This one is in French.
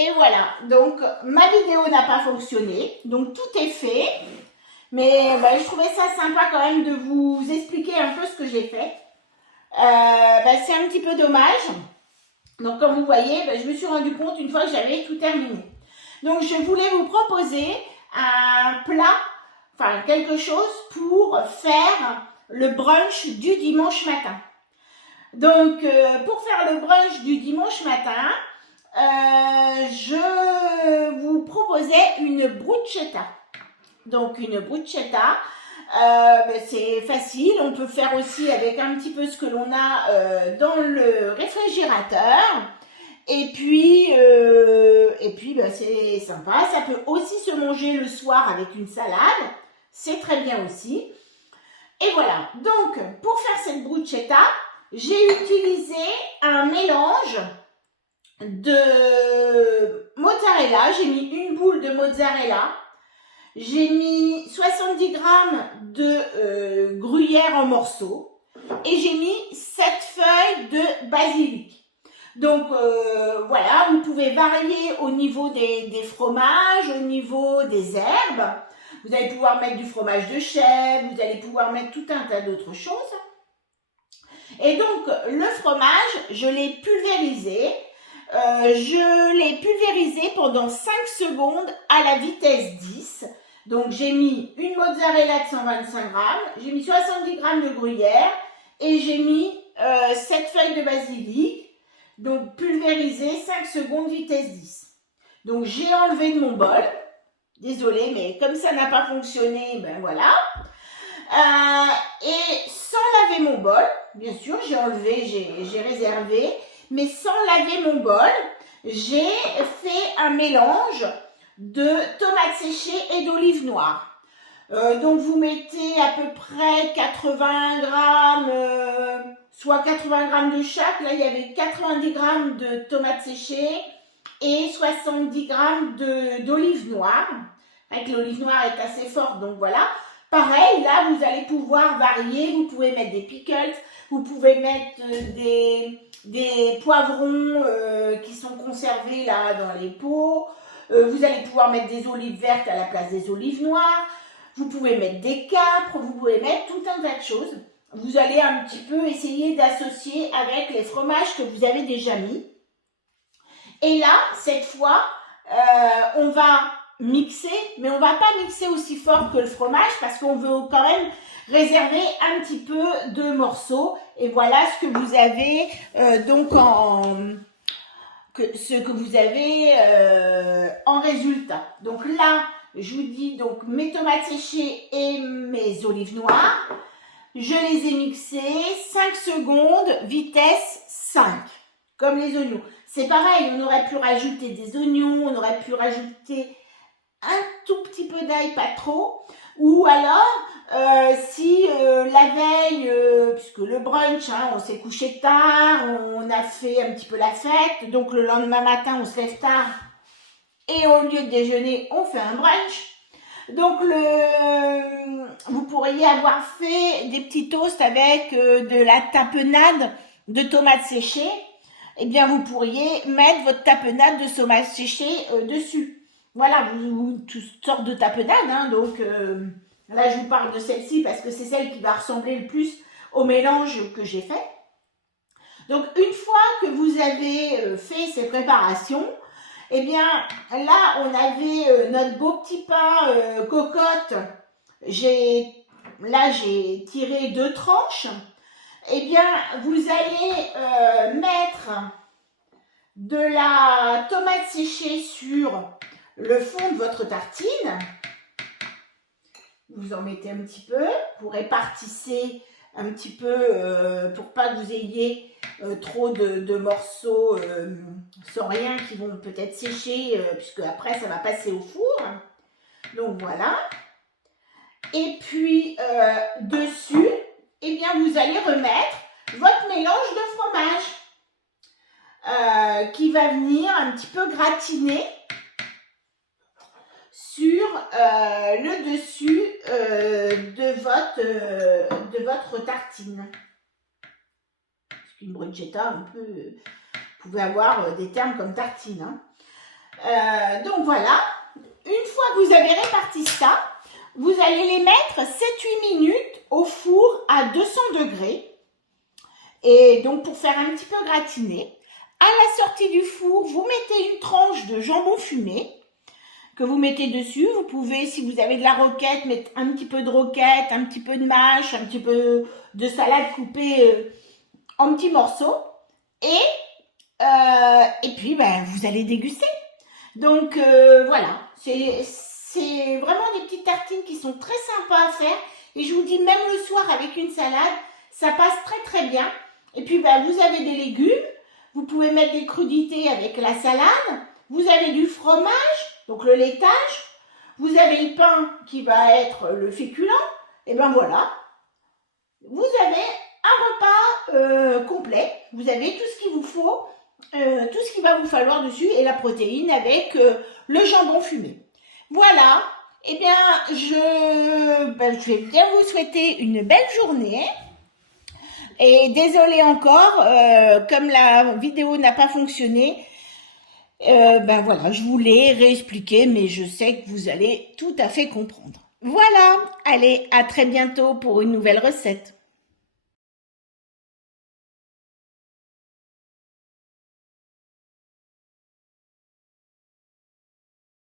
Et voilà, donc ma vidéo n'a pas fonctionné, donc tout est fait. Mais je trouvais ça sympa quand même de vous expliquer un peu ce que j'ai fait. C'est un petit peu dommage. Donc comme vous voyez, je me suis rendu compte une fois que j'avais tout terminé. Donc je voulais vous proposer un plat, enfin quelque chose pour faire le brunch du dimanche matin. Donc pour faire le brunch du dimanche matin, je vous proposais une bruschetta. Donc une bruschetta, c'est facile, on peut faire aussi avec un petit peu ce que l'on a dans le réfrigérateur. Et puis c'est sympa, ça peut aussi se manger le soir avec une salade, c'est très bien aussi. Et voilà, donc pour faire cette bruschetta, j'ai utilisé un mélange de mozzarella, j'ai mis une boule de mozzarella, j'ai mis 70 grammes de gruyère en morceaux et j'ai mis 7 feuilles de basilic. Donc voilà, vous pouvez varier au niveau des fromages, au niveau des herbes. Vous allez pouvoir mettre du fromage de chèvre, vous allez pouvoir mettre tout un tas d'autres choses. Et donc le fromage, je l'ai pulvérisé. Je l'ai pulvérisé pendant 5 secondes à la vitesse 10. Donc j'ai mis une mozzarella de 125 grammes, j'ai mis 70 grammes de gruyère et j'ai mis 7 feuilles de basilic. Donc pulvérisé 5 secondes vitesse 10. Donc j'ai enlevé de mon bol. Désolée, mais comme ça n'a pas fonctionné, voilà. Et sans laver mon bol, bien sûr, j'ai enlevé, j'ai réservé, mais sans laver mon bol, j'ai fait un mélange de tomates séchées et d'olives noires. Donc vous mettez à peu près 80 grammes, soit 80 grammes de chaque. Là, il y avait 90 grammes de tomates séchées et 70 grammes d'olives noires. Avec l'olive noire est assez forte, donc voilà. Pareil, là, vous allez pouvoir varier. Vous pouvez mettre des pickles, vous pouvez mettre des poivrons qui sont conservés là dans les pots. Vous allez pouvoir mettre des olives vertes à la place des olives noires. Vous pouvez mettre des capres, vous pouvez mettre tout un tas de choses. Vous allez un petit peu essayer d'associer avec les fromages que vous avez déjà mis. Et là, cette fois, on va mixer, mais on ne va pas mixer aussi fort que le fromage parce qu'on veut quand même réserver un petit peu de morceaux. Et voilà ce que vous avez ce que vous avez en résultat. Donc là, je vous dis donc mes tomates séchées et mes olives noires. Je les ai mixées 5 secondes, vitesse 5, comme les oignons. C'est pareil, on aurait pu rajouter des oignons, on aurait pu rajouter un tout petit peu d'ail, pas trop. Ou alors, si la veille, puisque le brunch, on s'est couché tard, on a fait un petit peu la fête, donc le lendemain matin, on se lève tard, et au lieu de déjeuner, on fait un brunch. Donc, vous pourriez avoir fait des petits toasts avec de la tapenade de tomates séchées. Eh bien, vous pourriez mettre votre tapenade de tomates séchées dessus. Voilà, toutes sortes de tapenades. Donc, là, je vous parle de celle-ci parce que c'est celle qui va ressembler le plus au mélange que j'ai fait. Donc, une fois que vous avez fait ces préparations, eh bien, là, on avait notre beau petit pain cocotte. Là, j'ai tiré 2 tranches. Eh bien, vous allez mettre de la tomate séchée sur le fond de votre tartine. Vous en mettez un petit peu. Vous répartissez un petit peu pour pas que vous ayez trop de morceaux sans rien qui vont peut-être sécher puisque après ça va passer au four. Donc voilà. Et puis dessus, eh bien vous allez remettre votre mélange de fromage qui va venir un petit peu gratiner sur le dessus de votre tartine. Parce qu'une bruschetta, vous pouvez avoir des termes comme tartine. Donc voilà, une fois que vous avez réparti ça, vous allez les mettre 7-8 minutes au four à 200 degrés. Et donc pour faire un petit peu gratiner. À la sortie du four, vous mettez une tranche de jambon fumé que vous mettez dessus. Vous pouvez, si vous avez de la roquette, mettre un petit peu de roquette, un petit peu de mâche, un petit peu de salade coupée en petits morceaux. Et puis, ben, vous allez déguster. Donc, voilà. C'est vraiment des petites tartines qui sont très sympas à faire. Et je vous dis, même le soir avec une salade, ça passe très très bien. Et puis, ben, vous avez des légumes. Vous pouvez mettre des crudités avec la salade. Vous avez du fromage, donc le laitage. Vous avez le pain qui va être le féculent. Et ben voilà. Vous avez un repas complet. Vous avez tout ce qu'il vous faut, tout ce qu'il va vous falloir dessus et la protéine avec le jambon fumé. Voilà. Eh bien, je vais bien vous souhaiter une belle journée. Et désolée encore, comme la vidéo n'a pas fonctionné, ben voilà, je voulais réexpliquer, mais je sais que vous allez tout à fait comprendre. Voilà, allez, à très bientôt pour une nouvelle recette.